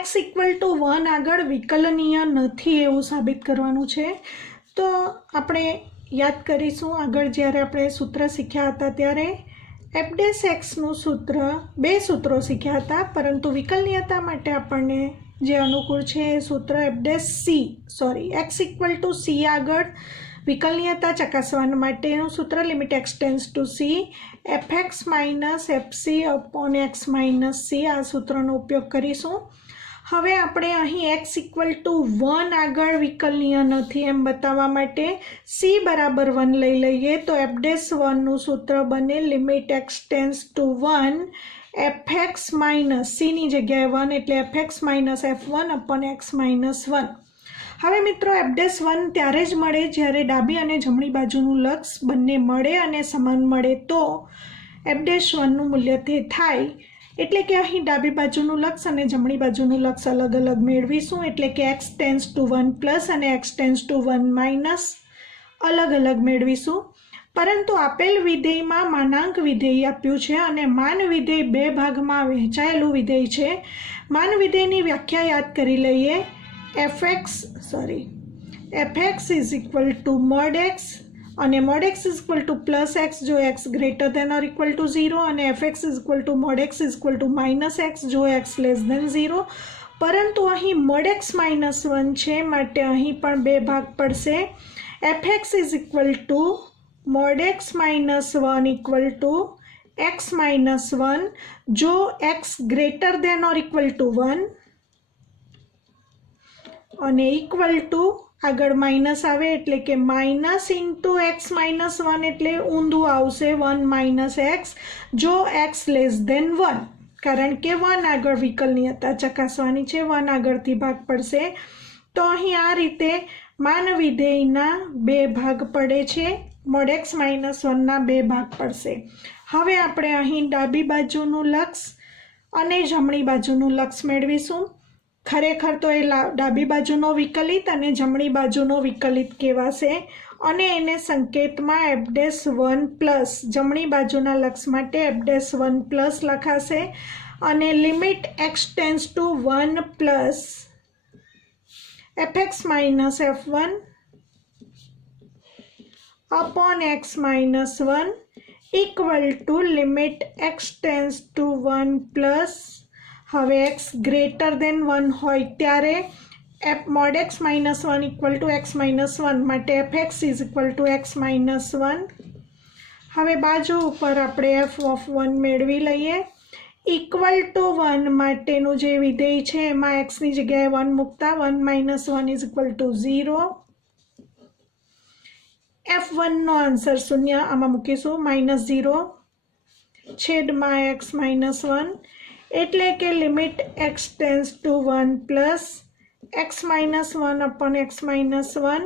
x ઇક્વલ ટુ 1 આગળ વિકલનીય નથી એવું સાબિત કરવાનું છે. તો આપણે યાદ કરીશું આગળ જ્યારે આપણે સૂત્ર શીખ્યા હતા ત્યારે એફ ડેશ એક્સનું સૂત્ર બે સૂત્રો શીખ્યા હતા, પરંતુ વિકલનીયતા માટે આપણને જે અનુકૂળ છે એ સૂત્ર F dash x equal to C આગળ વિકલનીયતા ચકાસવા માટેનું સૂત્ર limit x tends two C F x minus F C upon x minus C આ સૂત્રનો ઉપયોગ કરીશું. હવે આપણે અહીં એક્સ ઇક્વલ ટુ 1 આગળ વિકલનીય નથી એમ બતાવવા માટે સી બરાબર 1 લઈ લઈએ તો એફ ડેશ 1નું સૂત્ર બને limit x tends to 1 F x minus સીની જગ્યાએ 1 એટલે F x minus f 1 upon x minus 1. હવે મિત્રો એફ ડેશ 1 ત્યારે જ મળે જ્યારે ડાબી અને જમણી બાજુનું લક્ષ બંને મળે અને સમાન મળે તો એફ ડેશ 1નું મૂલ્ય તે થાય. એટલે કે અહીં ડાબી બાજુનું લક્ષ અને જમણી બાજુનું લક્ષ અલગ અલગ મેળવીશું, એટલે કે એક્સ ટેન્સ ટુ 1 પ્લસ અને એક્સ ટેન્સ ટુ 1 માઇનસ અલગ અલગ મેળવીશું. પરંતુ આપેલ વિધેયમાં માનાંક વિધેય આપ્યું છે અને માન વિધેય બે ભાગમાં વહેંચાયેલું વિધેય છે. માન વિધેયની વ્યાખ્યા યાદ કરી લઈએ. F x is equal to mod x અને mod x is equal to plus x જો x greater than or equal to 0 અને f x is equal to mod x is equal to minus x જો એક્સ લેસ દેન 0. પરંતુ અહીં મોડ એક્સ માઇનસ 1 છે માટે અહીં પણ બે ભાગ પડશે. F x is equal to mod x minus 1 equal to x minus 1 જો x greater than or equal to 1 અને ઇક્વલ ટુ આગળ માઇનસ આવે એટલે કે માઇનસ ઇન્ટુ એક્સ માઇનસ 1 એટલે ઊંધું આવશે 1 માઇનસ એક્સ જો એક્સ લેસ દેન 1, કારણ કે 1 આગળ વિકલનીયતા ચકાસવાની છે, 1 આગળથી ભાગ પડશે. તો અહીં આ રીતે માન વિધેયના બે ભાગ પડે છે, મોડ એક્સ માઇનસ 1ના બે ભાગ પડશે. હવે આપણે અહીં ડાબી બાજુનું લક્ષ અને જમણી બાજુનું લક્ષ મેળવીશું. ખરેખર તો એ ડાબી બાજુનો વિકલિત અને જમણી બાજુનો વિકલિત કહેવાશે અને એને સંકેતમાં એફ ડેશ 1 પ્લસ જમણી બાજુના લક્ષ માટે એફ ડેશ 1 પ્લસ લખાશે અને limit x tends to 1 plus F x minus f 1 upon x minus 1 equal to limit x tends to 1 plus હવે એક્સ ગ્રેટર દેન 1 હોય ત્યારે mode x minus 1 equal to x minus 1 માટે f x is equal to x minus 1. હવે બાજુ ઉપર આપણે એફ ઓફ 1 મેળવી લઈએ. ઇક્વલ ટુ 1 માટેનું જે વિધેય છે એમાં એક્સની જગ્યાએ 1 મૂકતા 1 માઇનસ 1 ઇઝ ઇક્વલ ટુ 0. F1નો આન્સર 0 આમાં મૂકીશું -0 છેદમાં એક્સ માઇનસ 1 એટલે કે limit x tends to 1 plus x minus 1 upon x minus 1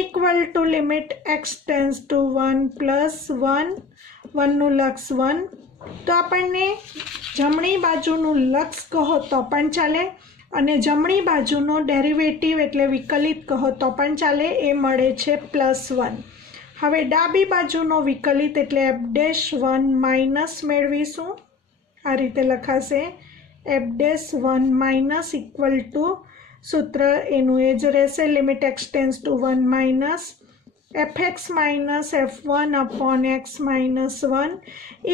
equal to limit x tends to 1 plus 1નું લક્ષ 1. તો આપણને જમણી બાજુનું લક્ષ કહો તો પણ ચાલે અને જમણી બાજુનો ડેરિવેટિવ એટલે વિકલિત કહો તો પણ ચાલે, એ મળે છે +1. હવે ડાબી બાજુનો વિકલિત એટલે એફ ડેશ 1 માઇનસ મેળવીશું. આ રીતે લખાશે f dash 1 minus equal to સૂત્ર એનું એ જ રહેશે limit x tends to 1 minus f x minus f 1 upon x minus 1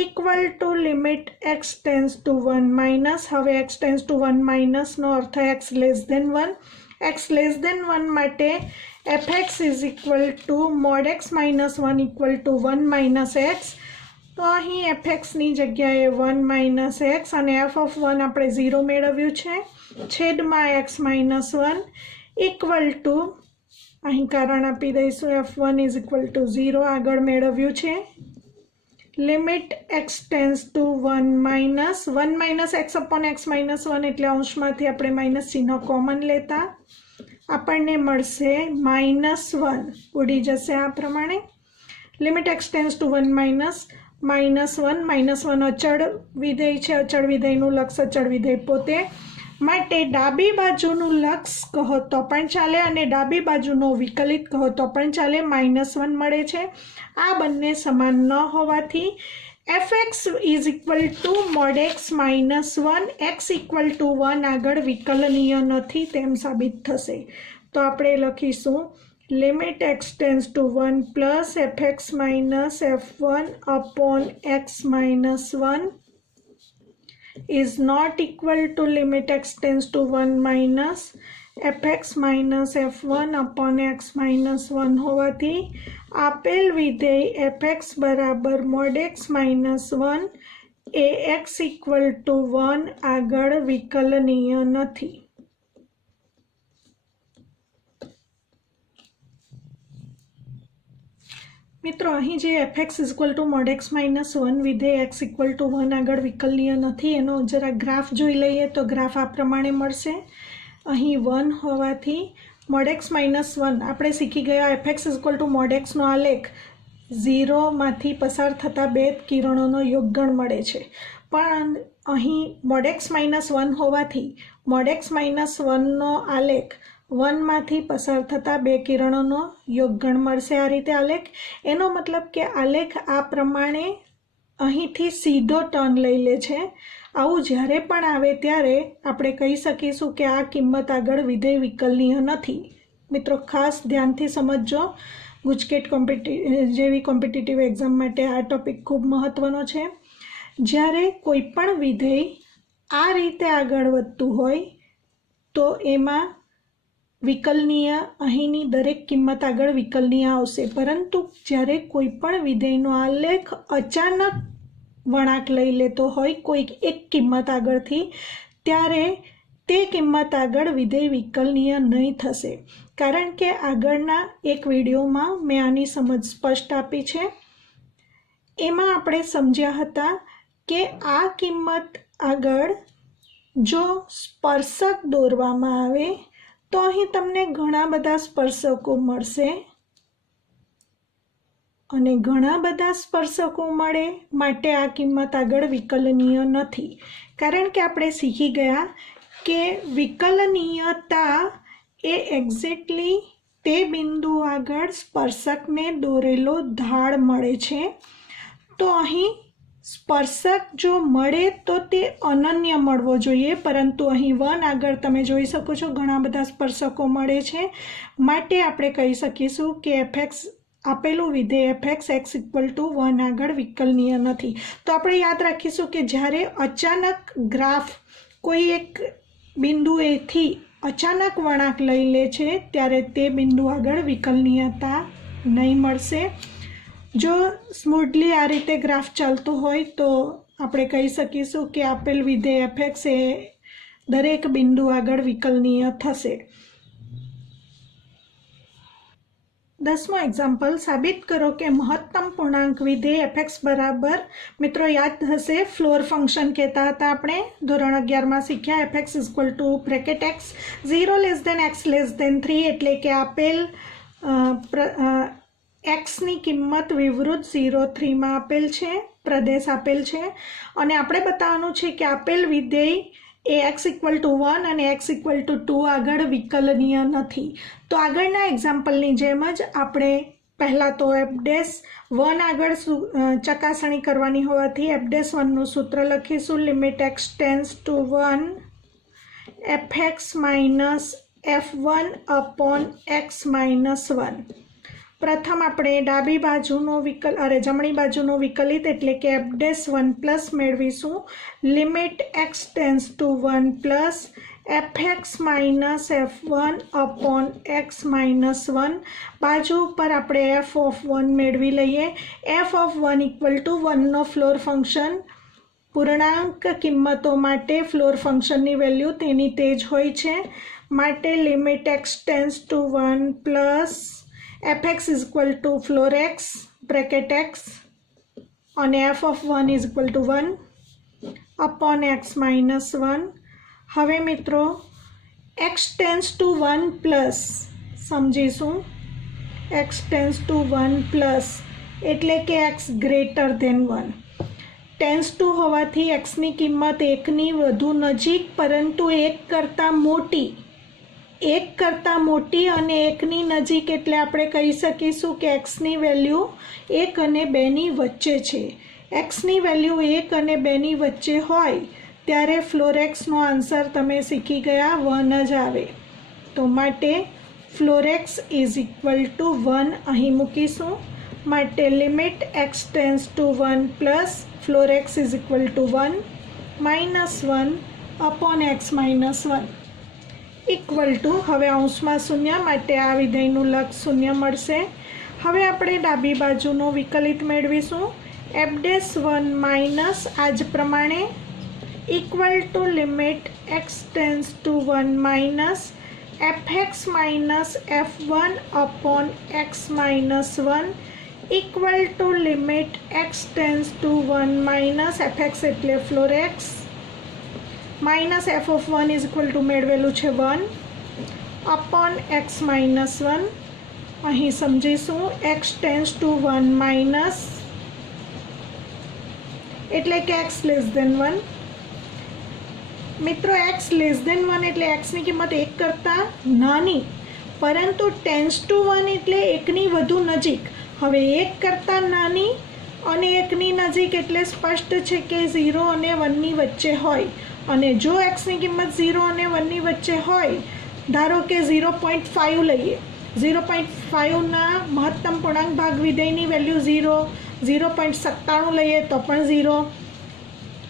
equal to limit x tends to 1 minus. હવે એક્સ ટેન્સ ટુ 1 માઇનસનો અર્થ x less than 1. X less than 1 માટે f x is equal to mod x minus 1 equal to 1 minus x. તો અહીં એફ એક્સની જગ્યાએ 1 માઇનસ એક્સ અને એફ ઓફ 1 આપણે 0 મેળવ્યું છે છેદમાં એક્સ માઇનસ 1 ઇક્વલ ટુ અહીં કારણ આપી દઈશું f1 ઇઝ ઇક્વલ ટુ 0 આગળ મેળવ્યું છે limit x tends to 1 minus x upon x minus 1 એટલે અંશમાંથી આપણે માઇનસ ચિહ્ન કોમન લેતા આપણને મળશે -1 ઉડી જશે આ પ્રમાણે. લિમિટ એક્સ ટેન્સ ટુ 1 -1 અચળ વિધેય છે, અચળ વિધેયનું લક્ષ અચળ વિધેય પોતે માટે ડાબી બાજુનું લક્ષ કહો તો પણ ચાલે અને ડાબી બાજુનો વિકલિત કહો તો પણ ચાલે, -1 મળે છે. આ બંને સમાન ન હોવાથી fx is equal to mod x -1 x equal to 1 આગળ વિકલનીય નથી તેમ સાબિત થશે. તો આપણે લખીશું limit x tends to 1 plus fx minus f1 upon x minus 1 is not equal to limit x tends to 1 minus fx minus f1 upon x minus 1 હોવાથી આપેલ વિધેય fx બરાબર mod x minus 1 A x equal to 1 આગળ વિકલનીય નથી. મિત્રો અહીં જે fx equal two mod x minus 1 વિધેય x ઇક્વલ ટુ 1 આગળ વિકલનીય નથી એનો જરા ગ્રાફ જોઈ લઈએ તો ગ્રાફ આ પ્રમાણે મળશે. અહીં 1 હોવાથી mod x માઇનસ 1 આપણે શીખી ગયા fx equal two mod x નો આલેખ 0માંથી પસાર થતા બે કિરણોનો યોગગણ મળે છે, પણ અહીં mod x માઇનસ 1 હોવાથી mod x માઇનસ 1 નો આલેખ 1માંથી પસાર થતા બે કિરણોનો યોગગણ મળશે. આ રીતે આલેખ, એનો મતલબ કે આલેખ આ પ્રમાણે અહીંથી સીધો ટર્ન લઈ લે છે. આવું જ્યારે પણ આવે ત્યારે આપણે કહી શકીશું કે આ કિંમત આગળ વિધેય વિકલનીય નથી. મિત્રો ખાસ ધ્યાનથી સમજજો, ગુજકેટ જેવી કોમ્પિટિટિવ એક્ઝામ માટે આ ટોપિક ખૂબ મહત્વનો છે. જ્યારે કોઈ પણ વિધેય આ રીતે આગળ વધતું હોય તો એમાં વિકલનીય અહીંની દરેક કિંમત આગળ વિકલનીય આવશે, પરંતુ જ્યારે કોઈ પણ વિધેયનો આલેખ અચાનક વળાંક લઈ લેતો હોય કોઈ એક કિંમત આગળથી, ત્યારે તે કિંમત આગળ વિધેય વિકલનીય નહીં થશે. કારણ કે આગળના એક વિડીયોમાં મેં આની સમજ સ્પષ્ટ આપી છે. એમાં આપણે સમજ્યા હતા કે આ કિંમત આગળ જો સ્પર્શક દોરવામાં આવે તો અહીં તમને ઘણા બધા સ્પર્શકો મળશે અને ઘણા બધા સ્પર્શકો મળે માટે આ કિંમત આગળ વિકલનીય નથી. કારણ કે આપણે શીખી ગયા કે વિકલનીયતા એ એક્ઝેક્ટલી તે બિંદુ આગળ સ્પર્શકને દોરેલો ઢાળ મળે છે. તો અહીં સ્પર્શક જો મળે તો તે અનન્ય મળવો જોઈએ, પરંતુ અહીં 1 આગળ તમે જોઈ શકો છો ઘણા બધા સ્પર્શકો મળે છે, માટે આપણે કહી શકીશું કે fx આપેલું વિધેય fx x ઇક્વલ ટુ 1 આગળ વિકલનીય નથી. તો આપણે યાદ રાખીશું કે જ્યારે અચાનક ગ્રાફ કોઈ એક બિંદુ એથી અચાનક વળાંક લઈ લે છે ત્યારે તે બિંદુ આગળ વિકલનીયતા નહીં મળશે. જો સ્મૂથલી આ રીતે ગ્રાફ ચાલતો હોય તો આપણે કહી શકીશું કે આપેલ વિધેય fx એ દરેક બિંદુ આગળ વિકલનીય થશે. 10મો એક્ઝામ્પલ, સાબિત કરો કે મહત્તમ પૂર્ણાંક વિધેય fx બરાબર, મિત્રો યાદ હશે ફ્લોર ફંક્શન કહેતા હતા આપણે ધોરણ 11માં શીખ્યા. fx equal to bracket x 0 less than x less than 3, એટલે કે આપેલ એક્સની કિંમત વિવૃત 0, 3માં આપેલ છે, પ્રદેશ આપેલ છે, અને આપણે બતાવવાનું છે કે આપેલ વિધેય એ x ઇક્વલ ટુ 1 અને x ઇક્વલ ટુ 2 આગળ વિકલનીય નથી. તો આગળના એક્ઝામ્પલની જેમ જ આપણે પહેલાં તો f'1 આગળ ચકાસણી કરવાની હોવાથી f'1નું સૂત્ર લખીશું. Limit x tends to 1 fx minus f1 upon x minus 1. પ્રથમ આપણે ડાબી બાજુનો જમણી બાજુનો વિકલિત એટલે કે f'1 પ્લસ મેળવીશું. Limit x tends to 1 plus fx minus f1 upon x minus 1. બાજુ ઉપર આપણે f ઓફ 1 મેળવી લઈએ. f ઓફ 1 ઇક્વલ ટુ 1નો ફ્લોર ફંક્શન, પૂર્ણાંક કિંમતો માટે ફ્લોર ફંક્શનની વેલ્યુ તેની તે જ હોય છે, માટે limit x tends to 1 plus fx is equal to floor x bracket x અને f of 1 is equal to 1 upon x minus 1. હવે મિત્રો x tends to 1 plus સમજીશું. x tends to 1 plus એટલે કે x greater than 1. tends to હોવાથી xની કિંમત 1ની વધુ નજીક પરંતુ 1 કરતાં મોટી અને 1ની નજીક, એટલે આપણે કહી શકીશું કે xની વેલ્યુ 1 અને 2ની વચ્ચે છે. xની વેલ્યુ 1 અને 2ની વચ્ચે હોય ત્યારે ફ્લોર એક્સનો આન્સર તમે શીખી ગયા 1 જ આવે. તો માટે floor x is equal to 1 અહીં મૂકીશું. માટે limit x tends to 1 plus floor x is equal to 1 minus 1 upon x minus 1 equal two, હવે અંશમાં શૂન્ય માટે આ વિધેયનું લક્ષ શૂન્ય મળશે. હવે આપણે ડાબી બાજુનો વિકલિત મેળવીશું. f'1 માઇનસ આ જ પ્રમાણે equal to limit x tends to 1 minus fx minus f1 upon x minus 1 equal to limit x tends to 1 minus fx એટલે floor x minus f of 1 is equal to મેળવેલું છે 1 અપોન એક્સ માઇનસ 1. અહીં સમજીશું એક્સ ટેન્સ ટુ 1 માઇનસ એટલે કે એક્સ લેસ દેન 1. મિત્રો એક્સ લેસ દેન 1 એટલે એક્સની કિંમત 1 કરતાં નાની, પરંતુ ટેન્સ ટુ 1 એટલે 1ની વધુ નજીક. હવે 1 કરતાં નાની અને 1ની નજીક એટલે સ્પષ્ટ છે કે 0 અને 1ની વચ્ચે હોય. અને જો એક્સની કિંમત 0 અને 1ની વચ્ચે હોય, ધારો કે 0.5 લઈએ, 0.5ના મહત્તમ પૂર્ણાંક ભાગ વિધેયની વેલ્યુ 0, 0.97 લઈએ તો પણ 0.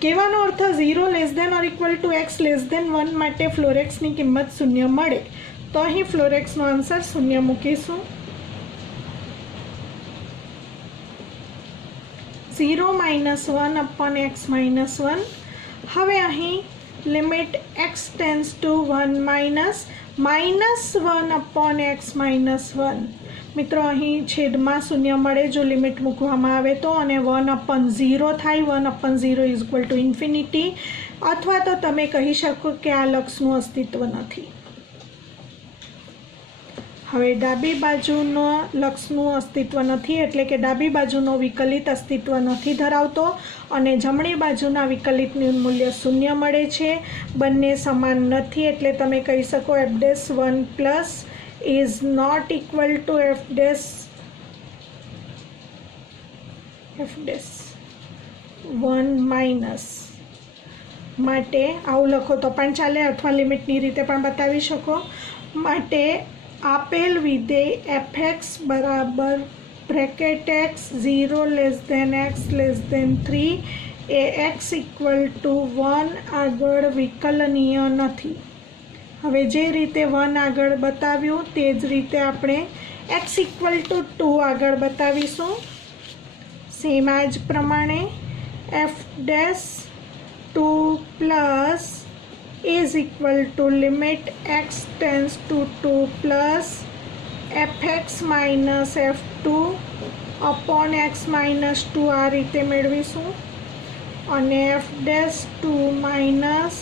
કહેવાનો અર્થ 0 less than or equal to x less than 1 માટે ફ્લોર એક્સની કિંમત 0 મળે. તો અહીં ફ્લોર એક્સનો આન્સર 0 મૂકીશું. 0 માઇનસ 1 અપોન એક્સ માઇનસ 1. હવે અહીં limit x tends to 1 minus 1 upon x minus 1. મિત્રો અહીં છેદમાં શૂન્ય મળે જો લિમિટ મૂકવામાં આવે તો, અને 1/0 થાય. 1/0 ઇઝ ઇક્વલ ટુ ઇન્ફિનિટી, અથવા તો તમે કહી શકો કે આ લક્ષનું અસ્તિત્વ નથી. હવે ડાબી બાજુનો લક્ષનું અસ્તિત્વ નથી એટલે કે ડાબી બાજુનો વિકલિત અસ્તિત્વ નથી ધરાવતો અને જમણી બાજુના વિકલિતનું મૂલ્ય 0 મળે છે. બંને સમાન નથી એટલે તમે કહી શકો f'1 plus is not equal to f'1 minus. માટે આવું લખો તો પણ ચાલે, અથવા લિમિટની રીતે પણ બતાવી શકો. માટે આપેલ વિધેય fx બરાબર bracket x 0 less than x less than 3 એ x ઇક્વલ ટુ 1 આગળ વિકલનીય નથી. હવે જે રીતે 1 આગળ બતાવ્યું તે જ રીતે આપણે x ઇક્વલ ટુ 2 આગળ બતાવીશું. સેમ આ જ પ્રમાણે f'2 plus is equal to limit x tends to 2 plus fx minus f2 upon x minus 2 આ રીતે મેળવીશું. અને f'2 minus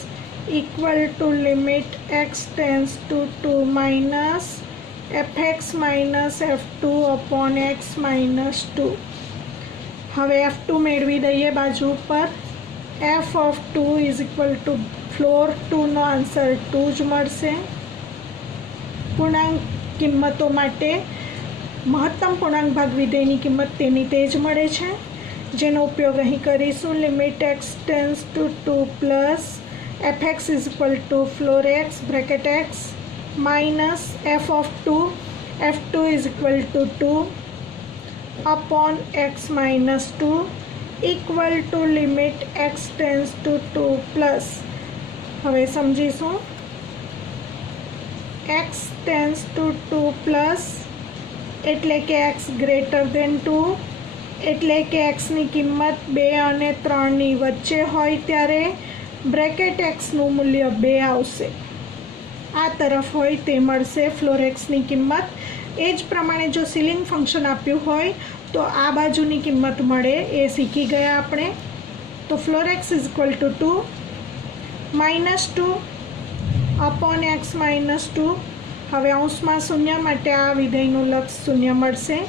equal to limit x tends to 2 minus fx minus f2 upon x minus 2. હવે f2 મેળવી દઈએ બાજુ ઉપર. f of 2 is equal to floor 2નો આન્સર 2 જ મળશે. પૂર્ણાંક કિંમતો માટે મહત્તમ પૂર્ણાંક ભાગ વિધેયની કિંમત તેની તે જ મળે છે, જેનો ઉપયોગ અહીં કરીશું. Limit x tends to 2 plus fx is equal to floor x bracket x minus f of 2, f2 is equal to 2 upon x minus 2 equal to limit x tends to 2 plus. હવે સમજીશું x tends to 2 plus એટલે કે x greater than 2 એટલે કે xની કિંમત 2 અને 3ની વચ્ચે હોય ત્યારે બ્રેકેટ એક્સનું મૂલ્ય 2 આવશે. આ તરફ હોય તે મળશે ફ્લોર એક્સની કિંમત. એ જ પ્રમાણે જો સીલિંગ ફંક્શન આપ્યું હોય તો આ બાજુની કિંમત મળે એ શીખી ગયા આપણે. તો floor x is equal to 2 minus 2 upon x minus 2. હવે અંશમાં શૂન્ય માટે આ વિધેયનું લક્ષ શૂન્ય મળશે.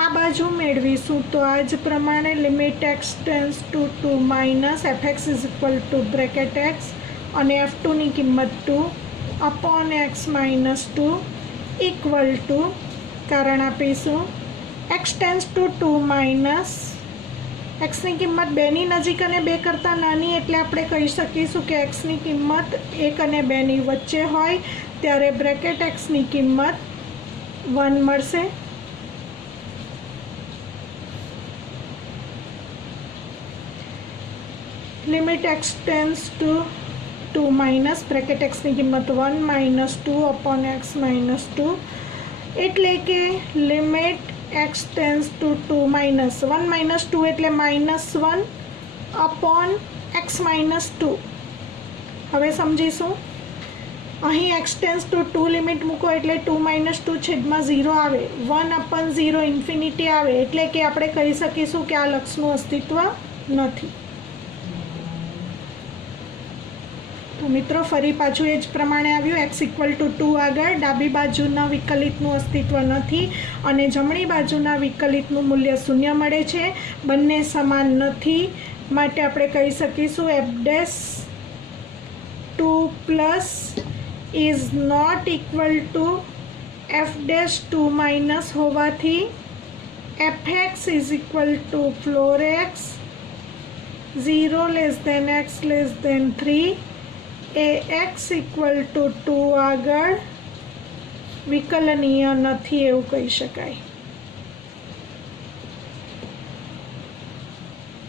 આ બાજુ મેળવીશું તો આ જ પ્રમાણે limit x tends to 2 minus fx is equal to bracket x અને f2ની કિંમત 2 upon x minus 2 equal to કારણ આપીશું એક્સ ટેન્સ ટુ 2 માઇનસ એક્સની કિંમત 2ની નજીક અને 2 કરતાં નાની એટલે આપણે કહી શકીશું કે એક્સની કિંમત 1 અને 2ની વચ્ચે હોય ત્યારે બ્રેકેટ એક્સની કિંમત 1 મળશે. Limit x tends to 2 minus bracket એક્સની કિંમત 1 માઇનસ 2 અપોન એક્સ માઇનસ 2, એટલે કે limit x tends to 2 minus 1 minus 2 એટલે -1 અપોન x માઇનસ 2. હવે સમજીશું. અહીં x ટેન્સ ટુ 2 લિમિટ મૂકો એટલે 2 માઇનસ 2 છેદમાં 0 આવે, 1 અપોન 0 ઇન્ફિનિટી આવે, એટલે કે આપણે કહી શકીશું કે આ લક્ષનું અસ્તિત્વ નથી. તો મિત્રો ફરી પાછું એ જ પ્રમાણે આવ્યું. x ઇક્વલ ટુ 2 આગળ ડાબી બાજુના વિકલિતનું અસ્તિત્વ નથી અને જમણી બાજુના વિકલિતનું મૂલ્ય 0 મળે છે. બંને સમાન નથી માટે આપણે કહી શકીશું f' 2 plus is not equal to f' 2 minus હોવાથી fx is equal to floor x 0 less than x less than 3 એ x ઇક્વલ ટુ 2 આગળ વિકલનીય નથી એવું કહી શકાય.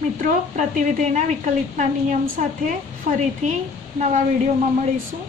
મિત્રો પ્રતિવિધેયના વિકલિતના નિયમ સાથે ફરીથી નવા વિડીયોમાં મળીશું.